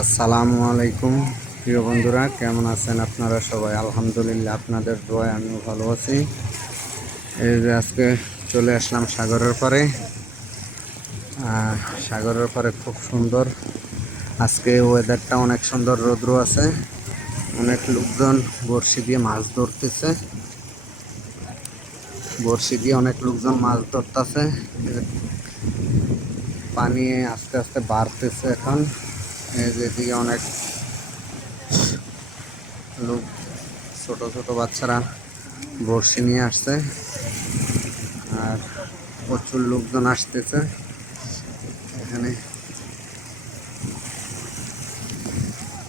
আসসালামু আলাইকুম, প্রিয় বন্ধুরা, কেমন আছেন আপনারা সবাই? আলহামদুলিল্লাহ, আপনাদের দোয়ায় আমিও ভালো আছি। এই যে আজকে চলে আসলাম সাগরের পারে সাগরের পারে খুব সুন্দর। আজকে ওয়েদারটা অনেক সুন্দর, রৌদ্র আছে। অনেক লোকজন বড়শি দিয়ে মাছ ধরতেছে। বড়শি দিয়ে অনেক লোকজন মাছ ধরতেছে। পানি আস্তে আস্তে বাড়তেছে এখন। এদিকে অনেক লোক, ছোট ছোট বাচ্চারা বড়শি নিয়ে আসছে। আর প্রচুর লোকজন আসতেছে এখানে।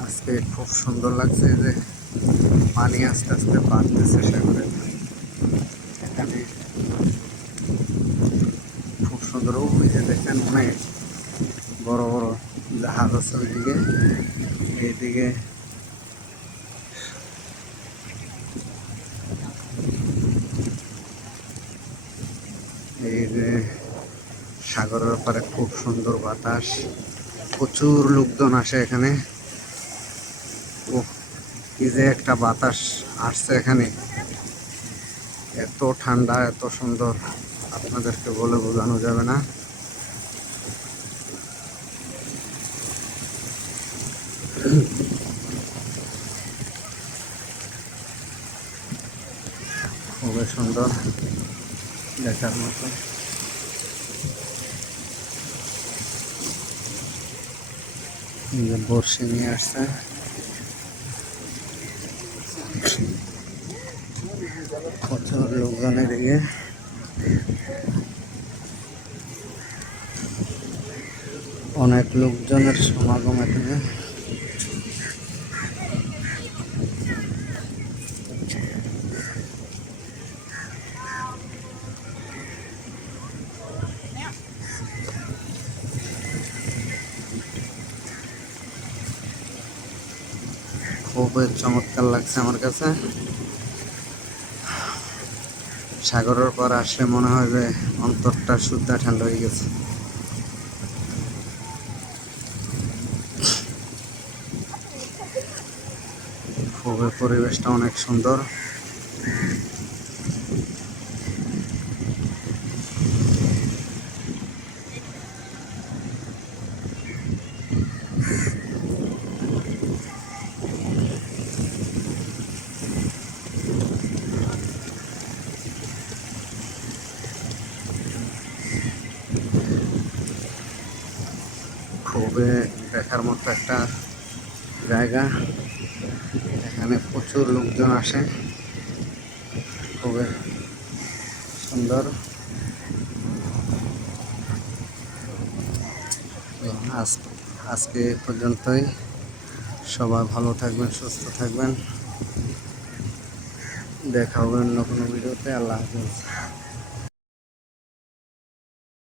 আজকে খুব সুন্দর লাগছে যে পানি আস্তে আস্তে বাড়তেছে সাগরে। এখানে খুব সুন্দর ওই যে অনেক বড় বড় জাহাজ আছে ওইদিকে। এইদিকে। এই যে সাগরের ব্যাপারে খুব সুন্দর বাতাস। প্রচুর লোকজন আসে এখানে। ও কি যে একটা বাতাস আসছে এখানে। এত ঠান্ডা, এত সুন্দর। আপনাদেরকে বলে বোঝানো যাবে না। খুবই সুন্দর দেখার মতো যে বর্ষি নিয়ে আসছে কত লোকজন এদিকে অনেক লোকজনের সমাগম এখানে খুবই চমৎকার লাগছে আমার কাছে। সাগরের পর আসলে মনে হয় যে অন্তরটা শুদ্ধা ঠান্ডা হয়ে গেছে। খুবই পরিবেশটা অনেক সুন্দর। খুবই দেখার মতো একটা জায়গা। এখানে প্রচুর লোকজন আসে। খুবই সুন্দর। আজকে পর্যন্তই। সবাই ভালো থাকবেন, সুস্থ থাকবেন। দেখা হবে অন্য কোনো ভিডিওতে। আল্লাহ হাফিজ।